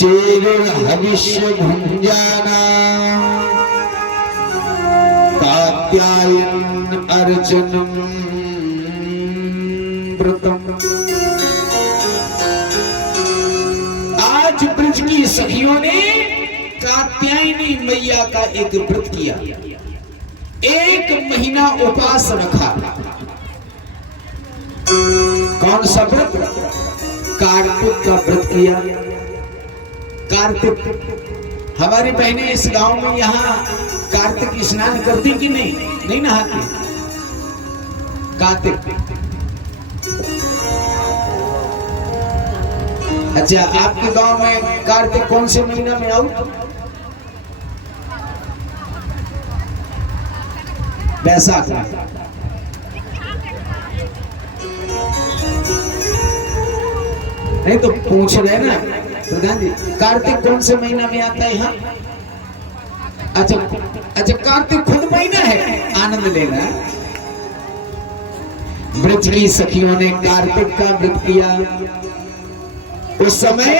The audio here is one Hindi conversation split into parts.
चेरुर्हविष्य भुञ्जाना कात्यायन अर्जुनम व्रतम। आज ब्रज की सखियों ने कात्यायनी मैया का एक व्रत किया, 1 महीना उपवास रखा। कौन सा व्रत? कार्तिक का व्रत किया। कार्तिक हमारी बहनें इस गांव में यहाँ कार्तिक स्नान करती कि नहीं? नहीं नहाती। कार्तिक, अच्छा आपके गांव में कार्तिक कौन से महीना में आऊ? बैसाख में। नहीं तो पूछ रहे ना प्रधान जी, कार्तिक कौन से महीना में आता है यहाँ? अच्छा अच्छा, कार्तिक खुद महीना है, आनंद लेना। ब्रज की सखियों ने कार्तिक का व्रत किया। उस समय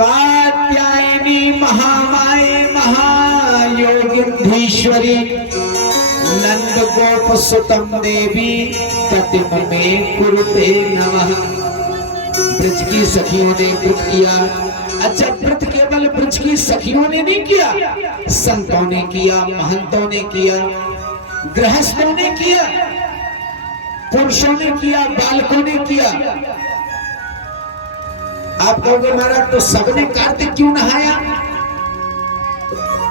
कात्यायनी महामाये महायोगीश्वरी नंद गोप सुतम देवी ततिम में कुरुते नमः। ब्रज की सखियों ने व्रत किया। अच्छा, व्रत केवल ब्रज की सखियों ने नहीं किया, संतों ने किया, महंतों ने किया, गृहस्थों ने किया, पुरुषों ने किया, बालकों ने किया। आप कहोगे महाराज तो सबने कार्तिक क्यों नहाया?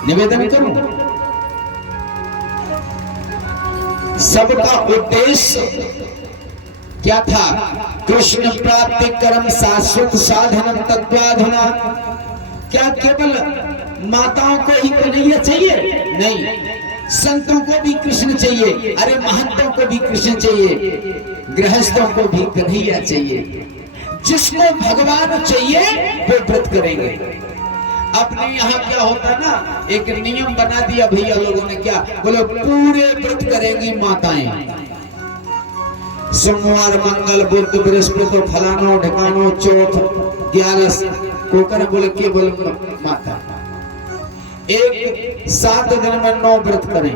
निवेदन करूं, सबका उद्देश्य क्या था? कृष्ण प्राप्ति कर्म शाश्वत साधन तत्वाधुना। क्या केवल माताओं को ही कन्हैया चाहिए? नहीं, संतों को भी कृष्ण चाहिए, अरे महंतों को भी कृष्ण चाहिए, गृहस्थों को भी कन्हैया चाहिए। जिसको भगवान चाहिए वो व्रत करेंगे। अपने यहाँ क्या होता ना, एक नियम बना दिया भैया लोगों ने, क्या बोले? पूरे व्रत करेंगी माताएं। सोमवार मंगल बुध बृहस्पति फलानो ढिकानो चौथ 11 को कर बोले के बोले माता। एक 7 दिन में 9 व्रत करें।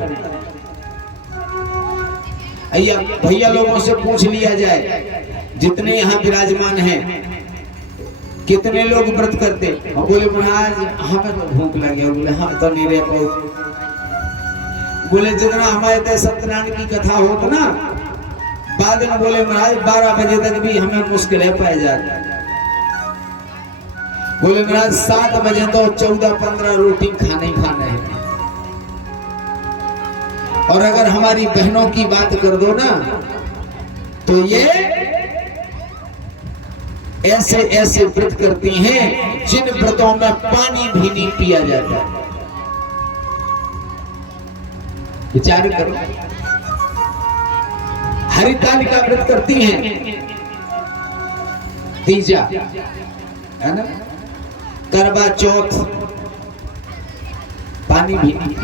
भैया लोगों से पूछ लिया जाए, जितने यहाँ विराजमान हैं कितने लोग व्रत करते? बोले महाराज हमें तो भूख लगे। बोले हम तो नहीं रह पाए। बोले जितना हमारे तय सत्यनारायण की कथा हो तो ना, बाद में बोले महाराज 12 बजे तक भी हमें मुश्किल है पाए जाते। बोले महाराज 7 बजे तो 14-15 रोटी खाना ही खाना है। और अगर हमारी बहनों की बात कर दो ना, तो ये ऐसे ऐसे व्रत करती हैं जिन व्रतों में पानी भी नहीं पिया जाता। विचार करो। हरितालिका व्रत करती हैं, तीजा है ना, करवा चौथ, पानी भी नहीं।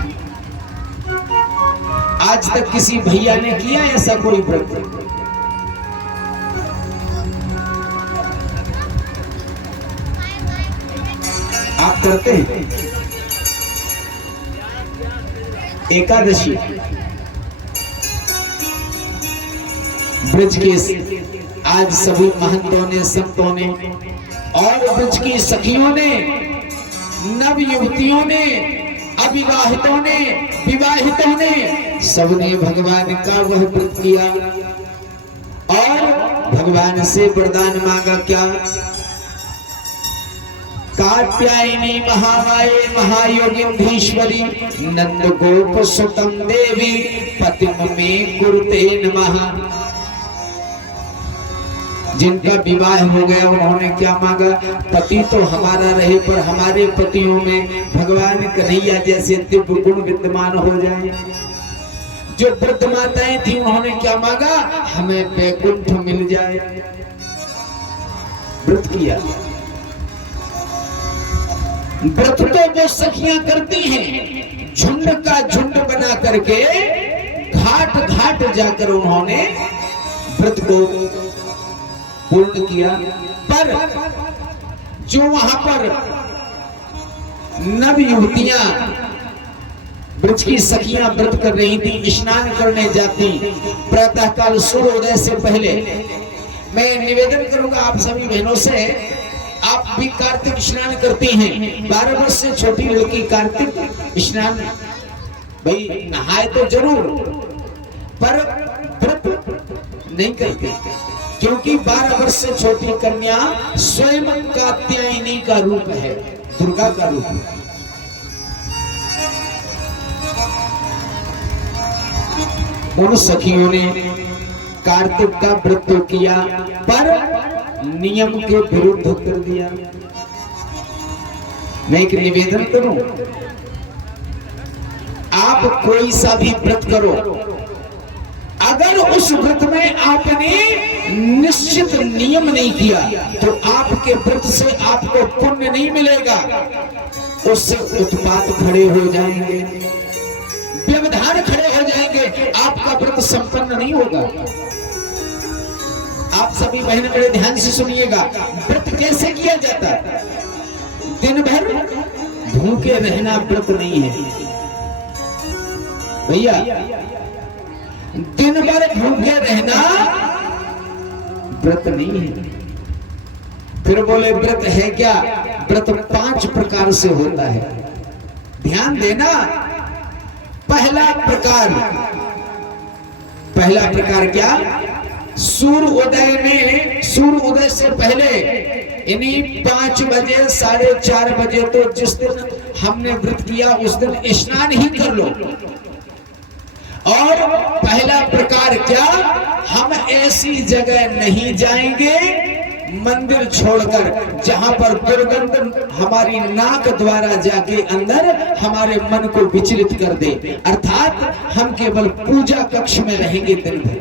आज तक किसी भैया ने किया ऐसा कोई व्रत? आप करते हैं? एकादशी ब्रज के आज सभी महंतों ने, संतों ने और ब्रज की सखियों ने, नव युवतियों ने, अविवाहितों ने, विवाहितों ने, सबने भगवान का वह व्रत किया और भगवान से वरदान मांगा। क्या? कात्यायनी महामाये महायोगीश्वरी नंद गोप सुतम देवी पतिम में कुरुते नमः। जिनका विवाह हो गया उन्होंने क्या मांगा? पति तो हमारा रहे पर हमारे पतियों में भगवान कन्हैया जैसे दिव्य गुण विद्यमान हो जाए। जो वृद्ध माताएं थी उन्होंने क्या मांगा? हमें वैकुंठ मिल जाए। व्रत किया। व्रत तो वो सखियां करती हैं, झुंड का झुंड बना करके घाट घाट जाकर उन्होंने व्रत को पूर्ण किया। पर जो वहां पर नव युवतियां ब्रज की सखियां व्रत कर रही थी, स्नान करने जाती प्रातः काल सूर्योदय से पहले। मैं निवेदन करूंगा आप सभी बहनों से, आप भी कार्तिक स्नान करती हैं, 12 वर्ष से छोटी लड़की कार्तिक स्नान भाई नहाए तो जरूर, पर व्रत नहीं करते, क्योंकि 12 वर्ष से छोटी कन्या स्वयं कात्यायनी का रूप है, दुर्गा का रूप है। उन सखियों ने कार्तिक का व्रत तो किया, पर नियम के विरुद्ध कर दिया। मैं एक निवेदन करूं, आप कोई सा भी व्रत करो, अगर उस व्रत में आपने निश्चित नियम नहीं किया तो आपके व्रत से आपको पुण्य नहीं मिलेगा, उससे उत्पात खड़े हो जाएंगे, व्यवधान खड़े हो जाएंगे, आपका व्रत संपन्न नहीं होगा। आप सभी बहनें बड़े ध्यान से सुनिएगा, व्रत कैसे किया जाता है? दिन भर भूखे रहना व्रत नहीं है भैया, दिन भर भूखे रहना व्रत नहीं है। फिर बोले व्रत है क्या? व्रत 5 प्रकार से होता है, ध्यान देना। पहला प्रकार क्या? सूर्य उदय से पहले, यानी 5 बजे 4:30 बजे, तो जिस दिन हमने व्रत किया उस दिन स्नान ही कर लो। और पहला प्रकार क्या? हम ऐसी जगह नहीं जाएंगे मंदिर छोड़कर जहां पर दुर्गंध हमारी नाक द्वारा जाके अंदर हमारे मन को विचलित कर दे, अर्थात हम केवल पूजा कक्ष में रहेंगे दिन भर,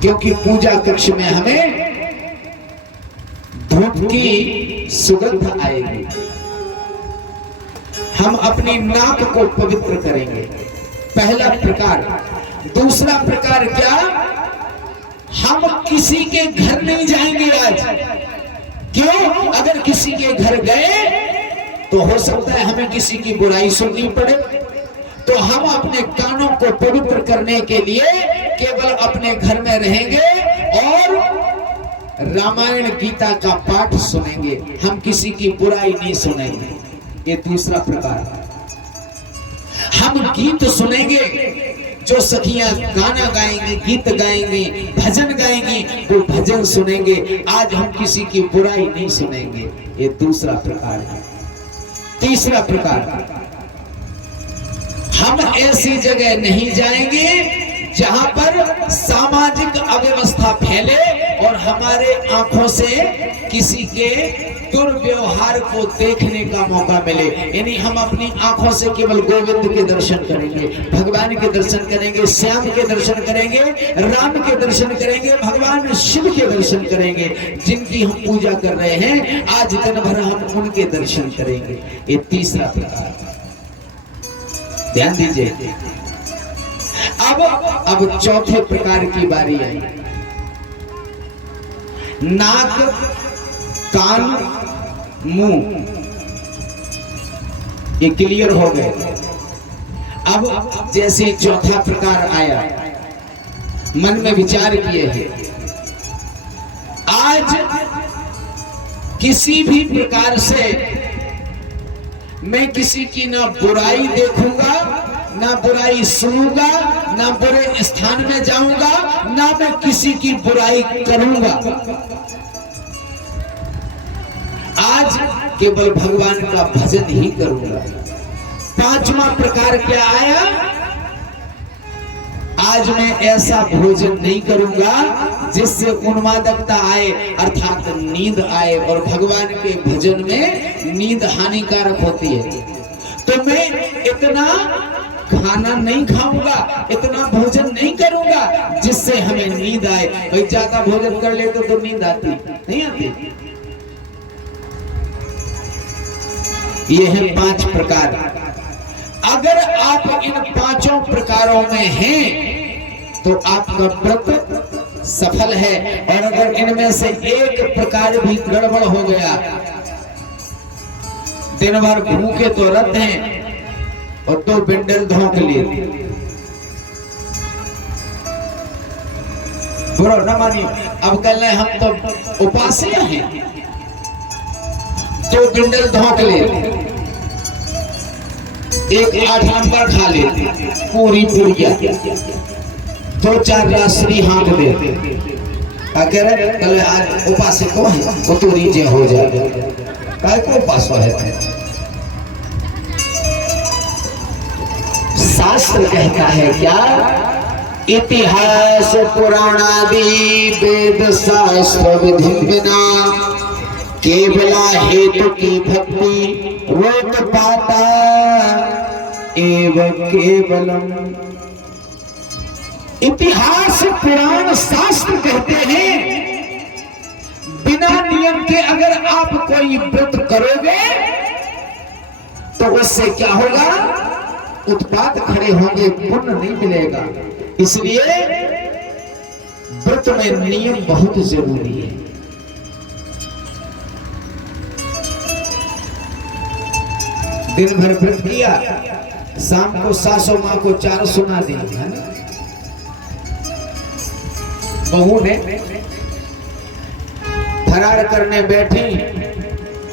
क्योंकि पूजा कक्ष में हमें धूप की सुगंध आएगी, हम अपनी नाक को पवित्र करेंगे। पहला प्रकार। दूसरा प्रकार क्या? हम किसी के घर नहीं जाएंगे आज। क्यों? अगर किसी के घर गए तो हो सकता है हमें किसी की बुराई सुननी पड़े, तो हम अपने कानों को पवित्र करने के लिए केवल अपने घर में रहेंगे और रामायण गीता का पाठ सुनेंगे, हम किसी की बुराई नहीं सुनेंगे। ये दूसरा प्रकार। हम गीत सुनेंगे, जो सखियां गाना गाएंगी, गीत गाएंगी, भजन गाएंगी, वो भजन सुनेंगे, आज हम किसी की बुराई नहीं सुनेंगे। ये दूसरा प्रकार है। तीसरा प्रकार, हम ऐसी जगह नहीं जाएंगे जहां पर सामाजिक अव्यवस्था फैले और हमारे आंखों से किसी के दुर्व्यवहार को देखने का मौका मिले। यानी हम अपनी आंखों से केवल गोविंद के दर्शन करेंगे, भगवान के दर्शन करेंगे, श्याम के दर्शन करेंगे, राम के दर्शन करेंगे, भगवान शिव के दर्शन करेंगे, जिनकी हम पूजा कर रहे हैं, आज दिन भर हम उनके दर्शन करेंगे। ये तीसरा प्रकार। ध्यान दीजिए। अब चौथे प्रकार की बारी आई। नाक, कान, मुंह, ये क्लियर हो गए। अब जैसे चौथा प्रकार आया, मन में विचार किए हैं, आज किसी भी प्रकार से मैं किसी की ना बुराई देखूंगा, ना बुराई सुनूंगा, ना बुरे स्थान में जाऊंगा, ना मैं किसी की बुराई करूंगा। आज केवल भगवान का भजन ही करूंगा। पांचवा प्रकार क्या आया? आज मैं ऐसा भोजन नहीं करूंगा जिससे उन्मादकता आए, अर्थात नींद आए, और भगवान के भजन में नींद हानिकारक होती है। तो मैं इतना खाना नहीं खाऊंगा, इतना भोजन नहीं करूंगा जिससे हमें नींद आए। भाई ज्यादा भोजन कर ले तो नींद आती नहीं आती। ये है 5 प्रकार। अगर आप इन 5 प्रकारों में हैं तो आपका व्रत सफल है। और अगर इनमें से एक प्रकार भी गड़बड़ हो गया, दिन भर भूखे तो रहते हैं और 2 बिंडल धोंक लिए, बुरा न मानिए। अब कल हम तो उपास्य हैं, 2 बिंडल धोंक ले, एक 8 नंबर खा ले, पूरी पुड़िया, 2-4 राशि हाथ दे, अगर कल आज उपास्य को है वो तो नीचे हो जाए, काय को उपास है। शास्त्र कहता है क्या, इतिहास पुराणादि वेद शास्त्र विधि बिना केवला हेतु की भक्ति रोक पाता एवं केवलम। इतिहास पुराण शास्त्र कहते हैं बिना नियम के अगर आप कोई व्रत करोगे तो उससे क्या होगा, उत्पात खड़े होंगे, पुण्य नहीं मिलेगा। इसलिए व्रत में नियम बहुत जरूरी है। दिन भर व्रत किया, शाम को सासू माँ को 4 सुना दी, है ना। बहू ने फरार करने बैठी,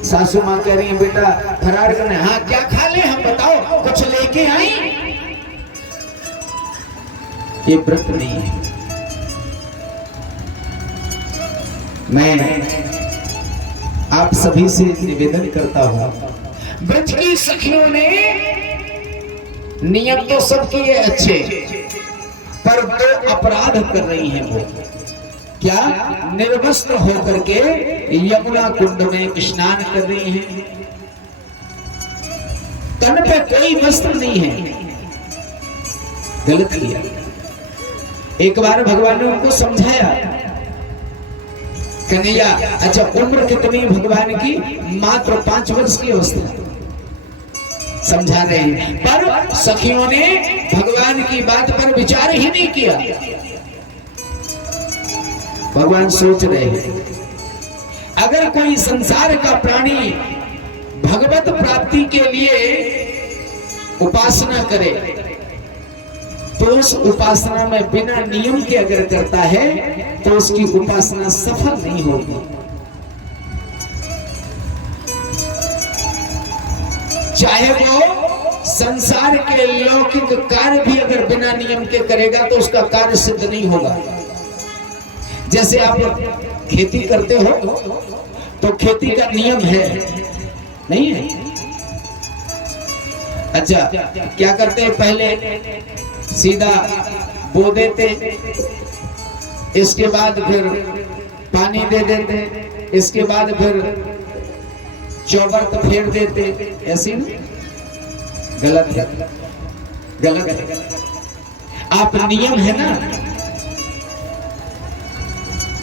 सासू माँ कह रही है बेटा फरार करने, हाँ क्या खा ले हम बताओ, कुछ लेके आई। ये व्रत नहीं है। मैं आप सभी से निवेदन करता हूं, ब्रज की सखियों ने नियम तो सब किए अच्छे, पर 2 अपराध कर रही हैं वो। क्या, निर्वस्त्र होकर के यमुना कुंड में स्नान कर रही हैं, तन पे कोई वस्त्र नहीं है, गलत किया। एक बार भगवान ने उनको समझाया, कन्हैया अच्छा उम्र कितनी भगवान की, मात्र 5 वर्ष की अवस्था, समझा रहे हैं। पर सखियों ने भगवान की बात पर विचार ही नहीं किया। भगवान सोच रहे हैं अगर कोई संसार का प्राणी भगवत प्राप्ति के लिए उपासना करे तो उस उपासना में बिना नियम के अगर करता है तो उसकी उपासना सफल नहीं होगी। चाहे वो संसार के लौकिक कार्य भी अगर बिना नियम के करेगा तो उसका कार्य सिद्ध नहीं होगा। जैसे आप खेती करते हो तो खेती का नियम है, नहीं है? अच्छा क्या करते हैं, पहले सीधा बो देते, इसके बाद फिर पानी दे देते, इसके बाद फिर चौबर्त फेर देते, ऐसी गलत है, गलत है। आप नियम है ना,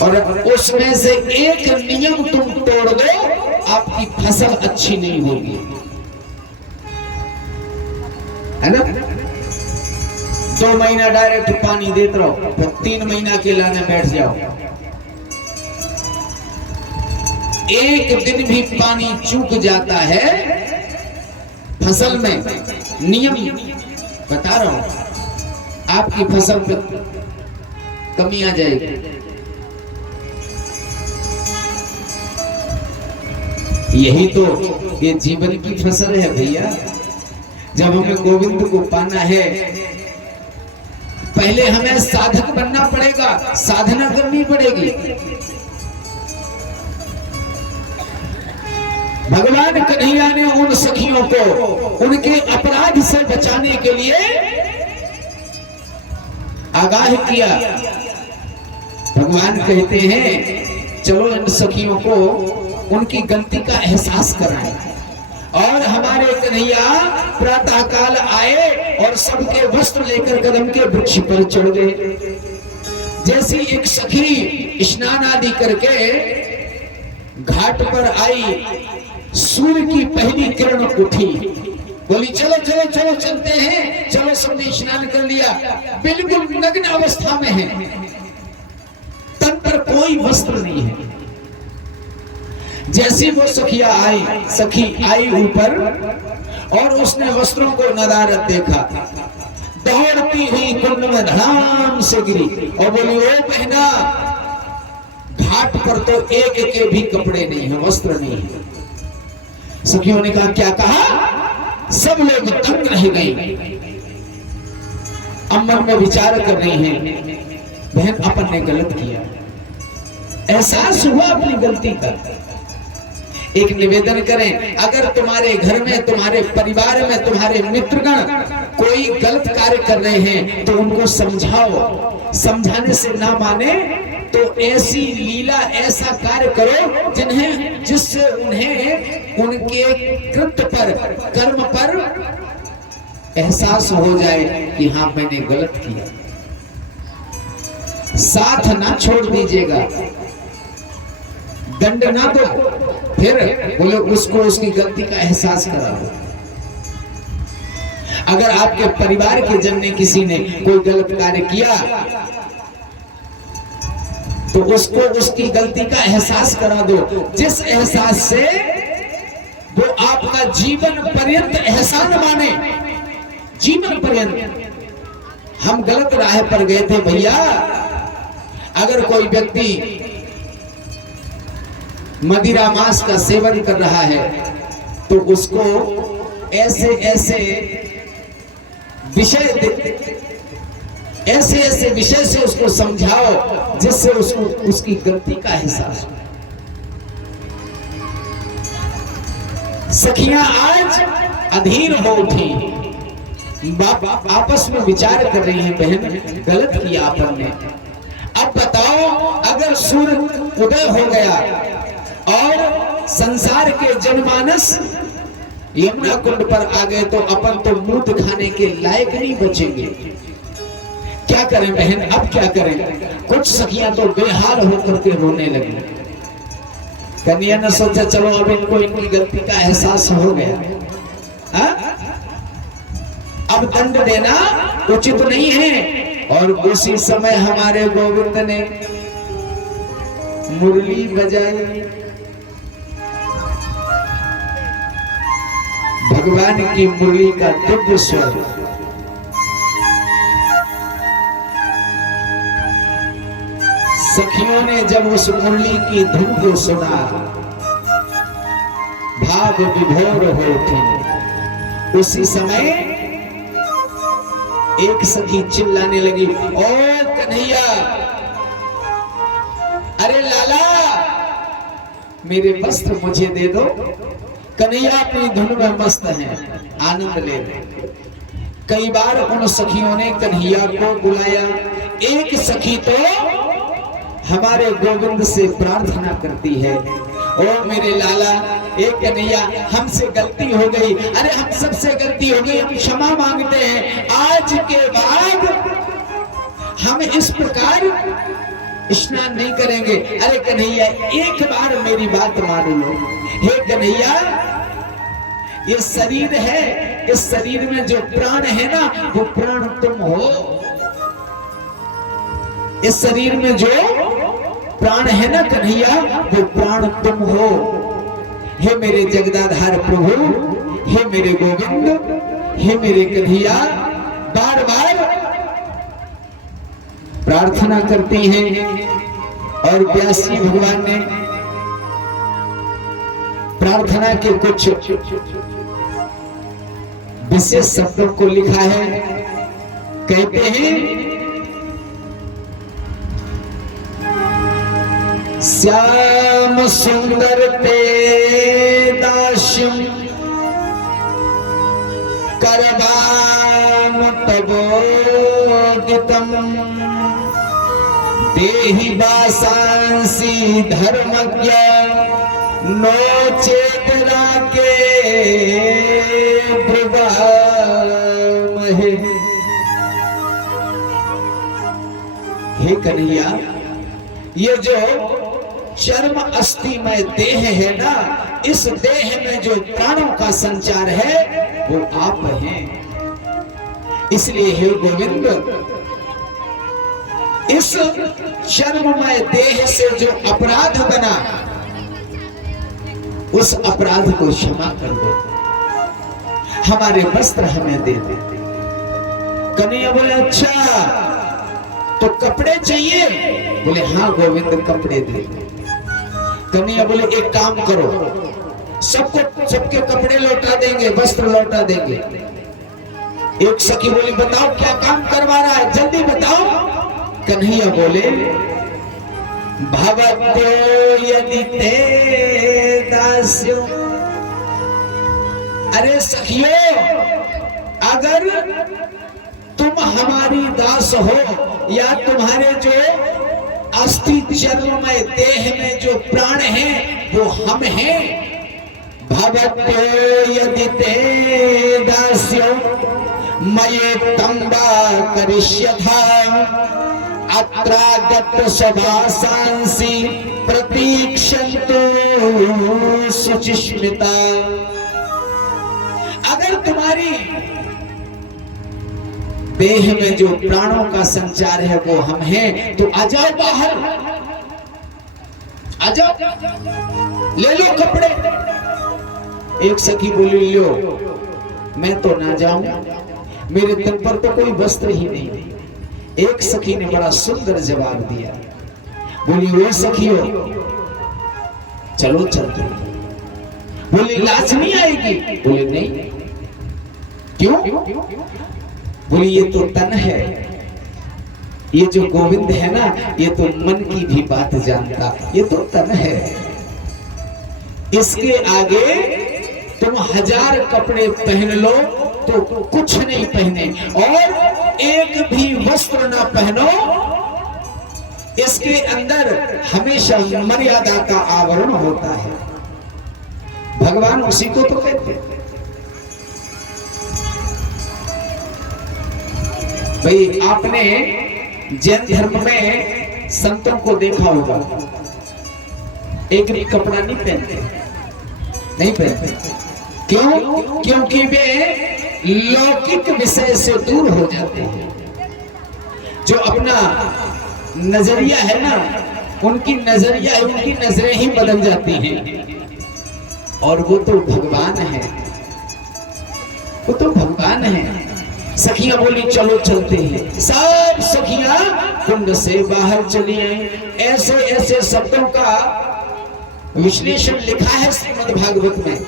और उसमें से एक नियम तुम तोड़ दो आपकी फसल अच्छी नहीं होगी, है ना। 2 महीना डायरेक्ट पानी देते रहो, फिर 3 महीना के लाने बैठ जाओ, एक दिन भी पानी चूक जाता है फसल में, नियम बता रहा हूं, आपकी फसल पे कमी आ जाएगी। यही तो ये जीवन की फसल है भैया। जब हमें गोविंद को पाना है पहले हमें साधक बनना पड़ेगा, साधना करनी पड़ेगी। भगवान कन्हैया ने उन सखियों को उनके अपराध से बचाने के लिए आगाह किया। भगवान कहते हैं चलो इन सखियों को उनकी गलती का एहसास कराएं। और हमारे कन्हैया प्रातः काल आए और सबके वस्त्र लेकर कदम के वृक्ष पर चढ़ गए। जैसे एक सखी स्नान आदि करके घाट पर आई, सूर्य की पहली किरण उठी, बोली चलो चलो चलो चलते हैं। चलो सबने स्नान कर लिया, बिल्कुल नग्न अवस्था में है। कोई वस्त्र नहीं है। जैसी वो सखी आई ऊपर और उसने वस्त्रों को नदारत देखा, दौड़ती हुई कुंड में धड़ाम से गिरी और बोली, ओ बहना, घाट पर तो एक के भी कपड़े नहीं है, वस्त्र नहीं है। सखियों ने कहा, क्या कहा? सब लोग दंग रह गए। अब मन में विचार कर रही हैं, बहन अपन ने गलत किया, एहसास हुआ अपनी गलती का। एक निवेदन करें, अगर तुम्हारे घर में, तुम्हारे परिवार में, तुम्हारे मित्रगण कोई गलत कार्य कर रहे हैं तो उनको समझाओ। समझाने से ना माने तो ऐसी लीला, ऐसा कार्य करो जिससे उन्हें उनके कृत्य पर, कर्म पर एहसास हो जाए कि हाँ मैंने गलत किया। साथ ना छोड़ दीजिएगा, दंड ना दो, फिर बोले उसको उसकी गलती का एहसास कराओ। अगर आपके परिवार के जन ने, किसी ने कोई गलत कार्य किया तो उसको उसकी गलती का एहसास करा दो, जिस एहसास से वो आपका जीवन पर्यंत एहसान माने। जीवन पर्यंत हम गलत राह पर गए थे भैया। अगर कोई व्यक्ति मदिरा मांस का सेवन कर रहा है तो उसको ऐसे ऐसे विषय से उसको समझाओ जिससे उसको उसकी गलती का एहसास हो। सखियां आज अधीर हो उठी, आपस में विचार कर रही हैं, बहन गलत किया अपन ने। अब बताओ, अगर सूर्य उदय हो गया और संसार के जनमानस यमुना कुंड पर आ गए तो अपन तो मुंह दिखाने के लायक नहीं बचेंगे। क्या करें बहन, अब क्या करें? कुछ सखियां तो बेहाल होकर के रोने लगी। कन्या ने सोचा चलो अब इनको इनकी गलती का एहसास हो गया, अब दंड देना उचित नहीं है। और उसी समय हमारे गोविंद ने मुरली बजाई, भगवान की मुरली का दिव्य स्वर। सखियों ने जब उस मुरली की धुन को सुना, भाव विभोर हो उठी। उसी समय एक सखी चिल्लाने लगी, ओ कन्हैया, अरे लाला, मेरे वस्त्र मुझे दे दो। कन्हैया अपनी धुन में मस्त है, आनंद ले रहे। कई बार उन सखियों ने कन्हैया को बुलाया। एक सखी तो हमारे गोविंद से प्रार्थना करती है, ओ मेरे लाला, एक कन्हैया, हमसे गलती हो गई, अरे हम सबसे गलती हो गई, हम क्षमा मांगते हैं। आज के बाद हम इस प्रकार स्नान नहीं करेंगे। अरे कन्हैया, एक बार मेरी बात मान लो। हे कन्हैया, ये शरीर है, इस शरीर में जो प्राण है ना, वो प्राण तुम हो। इस शरीर में जो प्राण है ना कन्हैया, वो प्राण तुम हो। हे मेरे जगदाधार प्रभु, हे मेरे गोविंद, हे मेरे कन्हैया, बार बार प्रार्थना करती हैं। और व्यासी भगवान ने प्रार्थना के कुछ विशेष शब्दों को लिखा है। कहते हैं, श्याम सुंदर ते दास्यम करवाम तबोदितम देहि वासांसि धर्मज्ञ नो चेतना के ब्रुवामहे। हे कन्हैया, ये जो चर्म अस्थिमय देह है ना, इस देह में जो प्राणों का संचार है वो आप हैं। इसलिए हे गोविंद, इस शर्ममय देह से जो अपराध बना, उस अपराध को क्षमा कर दो, हमारे वस्त्र हमें दे दे। कन्हैया बोले अच्छा तो कपड़े चाहिए? बोले हाँ गोविंद कपड़े दे। कन्हैया बोले एक काम करो, सबके कपड़े लौटा देंगे, वस्त्र लौटा देंगे। एक सखी बोली बताओ क्या काम करवा रहा है, जल्दी बताओ। कन्हैया बोले भवत्यो यदि ते दास्यो, अरे सखियो अगर तुम हमारी दास हो या तुम्हारे जो अस्थि चर्ममय देह में जो प्राण हैं वो हम हैं, भवत्यो यदि ते दास्यो मये तंबा करिष्यथा अत्रागत सभासांसि प्रतीक्षन्तु शुचिस्मिता। अगर तुम्हारी देह में जो प्राणों का संचार है वो हम हैं, तो आ जाओ बाहर, आ जाओ, ले लो कपड़े। एक सखी बोली लो मैं तो ना जाऊं, मेरे तन पर तो कोई वस्त्र ही नहीं। एक सखी ने बड़ा सुंदर जवाब दिया, बोली वो सखियो चलो चलते। बोली लाज नहीं आएगी? बोले नहीं। क्यों? बोली ये तो तन है, ये जो गोविंद है ना ये तो मन की भी बात जानता, ये तो तन है, इसके आगे तुम 1000 कपड़े पहन लो तो कुछ नहीं पहने, और एक भी वस्त्र ना पहनो, इसके अंदर हमेशा मर्यादा का आवरण होता है। भगवान उसी को तो कहते हैं। भाई आपने जैन धर्म में संतों को देखा होगा, एक भी कपड़ा नहीं पहनते, नहीं पहनते। क्यों? क्योंकि वे लौकिक विषय से दूर हो जाते हैं। जो अपना नजरिया है ना, उनकी नजरिया है, उनकी नजरें ही बदल जाती हैं। और वो तो भगवान है, वो तो भगवान है। सखियां बोली चलो चलते हैं। सब सखियां कुंड से बाहर चली आई। ऐसे ऐसे शब्दों का विश्लेषण लिखा है श्रीमद् भागवत में।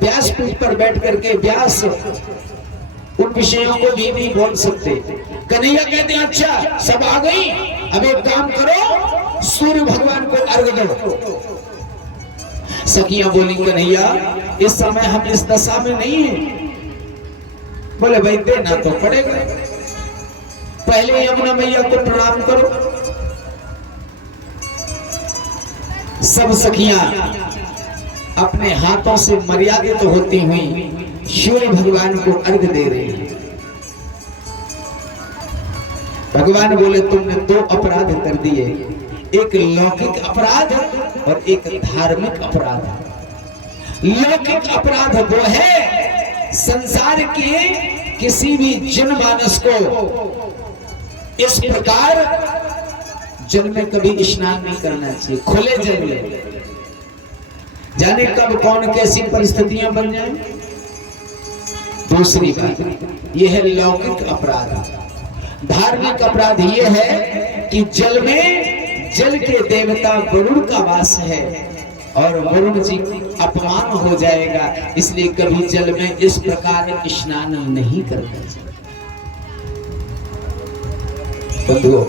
व्यासपीठ पर बैठ करके व्यास उन विषयों को भी बोल सकते। कन्हैया कहते हैं अच्छा सब आ गई, अब एक काम करो सूर्य भगवान को अर्घ दो। सखियां बोली कन्हैया इस समय हम इस दशा में नहीं है। बोले भाई देना तो पड़ेगा, पहले यमुना मैया को प्रणाम करो। सब सखियां अपने हाथों से मर्यादित होती हुई सूर्य भगवान को अर्घ दे रही है। भगवान बोले तुमने 2 अपराध कर दिए, एक लौकिक अपराध और एक धार्मिक अपराध। लौकिक अपराध वो है संसार के किसी भी जनमानस को इस प्रकार जल में कभी स्नान नहीं करना चाहिए, खुले जल में। जाने कब कौन कैसी परिस्थितियां बन जाए। दूसरी बात यह है लौकिक अपराध। धार्मिक अपराध यह है कि जल में जल के देवता वरुण का वास है और वरुण जी अपमान हो जाएगा, इसलिए कभी जल में इस प्रकार स्नान नहीं करना चाहिए। बंधुओं,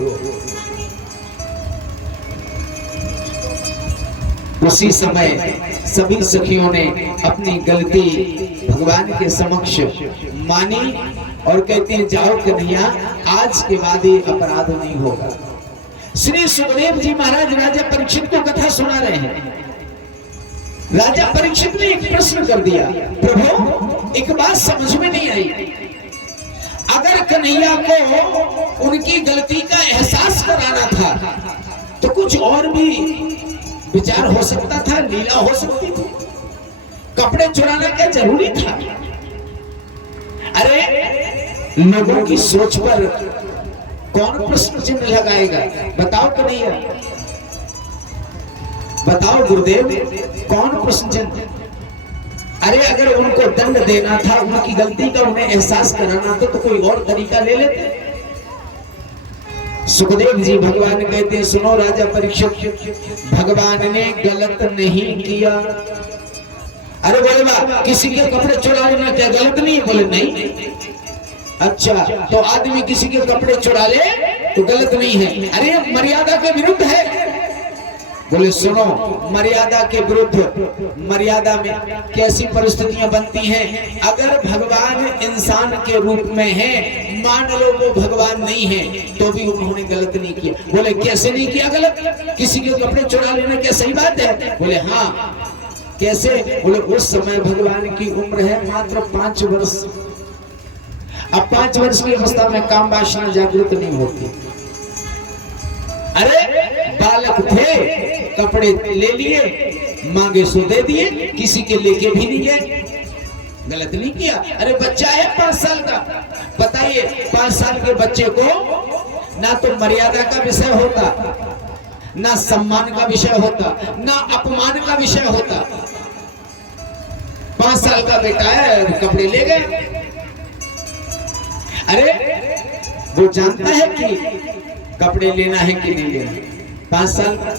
उसी समय सभी सखियों ने अपनी गलती भगवान के समक्ष मानी और कहते हैं जाओ कन्हैया आज के बाद ये अपराध नहीं होगा। श्री सुखदेव जी महाराज राजा परीक्षित को कथा सुना रहे हैं। राजा परीक्षित ने एक प्रश्न कर दिया, प्रभु एक बात समझ में नहीं आई, अगर कन्हैया को उनकी गलती का एहसास कराना था तो कुछ और भी विचार हो सकता था, लीला हो सकती थी, कपड़े चुराना क्या जरूरी था? अरे लोगों की सोच पर कौन प्रश्न चिन्ह लगाएगा? बताओ तो नहीं है, बताओ गुरुदेव कौन प्रश्न चिन्ह? अरे अगर उनको दंड देना था, उनकी गलती का उन्हें एहसास कराना था, तो कोई और तरीका ले लेते। सुखदेव जी भगवान कहते हैं, सुनो राजा परीक्षित, भगवान ने गलत नहीं किया। अरे बोले बा, किसी के कपड़े चुरा लेना क्या गलत नहीं? बोले नहीं। अच्छा, तो आदमी किसी के कपड़े चुरा ले तो गलत नहीं है? अरे मर्यादा के विरुद्ध है। बोले सुनो, मर्यादा के विरुद्ध, मर्यादा में कैसी परिस्थितियां बनती हैं? अगर भगवान इंसान के रूप में है, मान लो वो भगवान नहीं है, तो भी उन्होंने गलत नहीं किया। बोले कैसे नहीं किया गलत? किसी के कपड़े चुरा लेना क्या सही बात है? बोले हाँ। कैसे? बोले उस समय भगवान की उम्र है मात्र 5 वर्ष। अब 5 वर्ष की अवस्था में काम वासना जागृत नहीं होती। अरे बालक थे, कपड़े ले लिए, मांगे सो दे दिए, किसी के लेके भी नहीं गए, गलत नहीं किया। अरे बच्चा है 5 साल का, बताइए 5 साल के बच्चे को ना तो मर्यादा का विषय होता, ना सम्मान का विषय होता, ना अपमान का विषय होता। 5 साल का बेटा है, कपड़े ले गए। अरे वो जानता है कि कपड़े लेना है कि नहीं लेना? 5 साल का।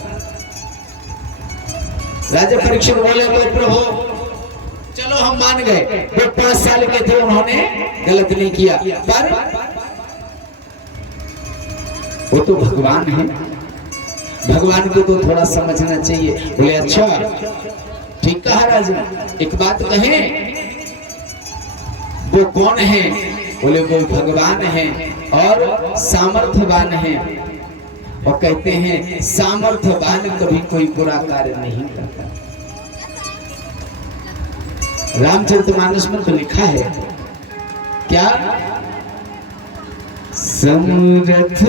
राजा परीक्षित बोले तो प्रभु चलो हम मान गए, वो 5 साल के थे, उन्होंने गलत नहीं किया, पर वो तो भगवान है, भगवान को तो थोड़ा समझना चाहिए। बोले अच्छा ठीक कहा राजा, एक बात कहें, वो कौन है? बोले वो भगवान है और सामर्थ्यवान है, और कहते हैं सामर्थ्यवान कभी कोई बुरा कार्य नहीं करता। रामचरितमानस में तो लिखा है क्या? समर्थ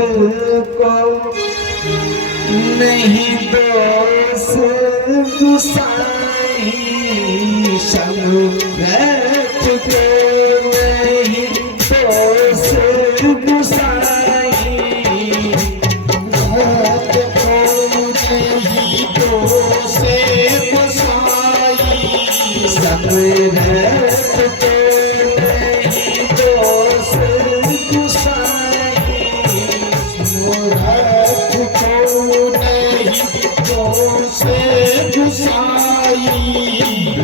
को नहीं दोष गुसाई, समर्थ को नहीं दोष गुसाई,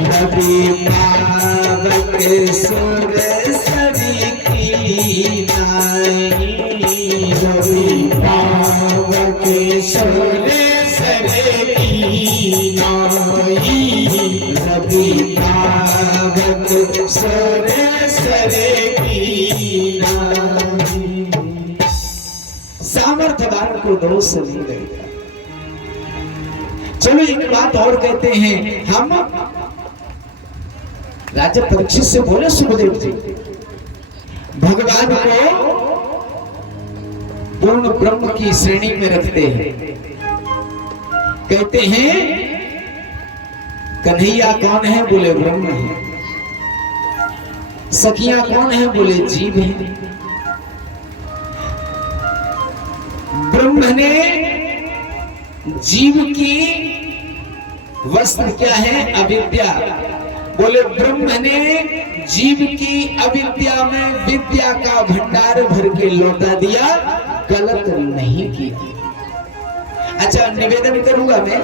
रवि पावक सुर सरी की नाई, रवि पावक सुर सरी की नाई, रवि पावक सुर सरी की नाई। सामर्थ्यवान को दोष नहीं लगेगा। चलो एक बात और कहते हैं, हम राजा परीक्षित से बोले सुखदेव जी, भगवान को पूर्ण ब्रह्म की श्रेणी में रखते हैं। कहते हैं कन्हैया कौन है? बोले ब्रह्म है। सखियां कौन है? बोले जीव है। ब्रह्म ने जीव की वस्त्र क्या है? अविद्या। बोले ब्रह्म ने जीव की अविद्या में विद्या का भंडार भर के लौटा दिया, गलत नहीं किया। अच्छा निवेदन करूंगा मैं,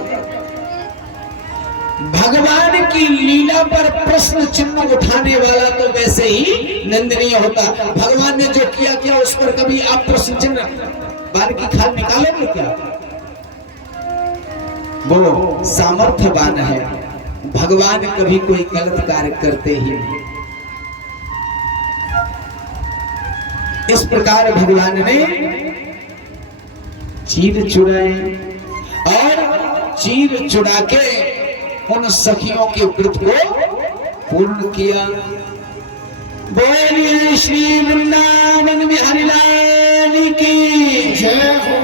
भगवान की लीला पर प्रश्न चिन्ह उठाने वाला तो वैसे ही निंदनीय होता। भगवान ने जो किया क्या उस पर कभी आप प्रश्न चिन्ह बाल की खाल निकालेंगे क्या? वो सामर्थ्यवान है, भगवान कभी कोई गलत कार्य करते ही नहीं। इस प्रकार भगवान ने चीर चुराए और चीर चुरा के उन सखियों के व्रत को पूर्ण किया। बोलिए श्री वृंदावन बिहारी लाल की जय हो।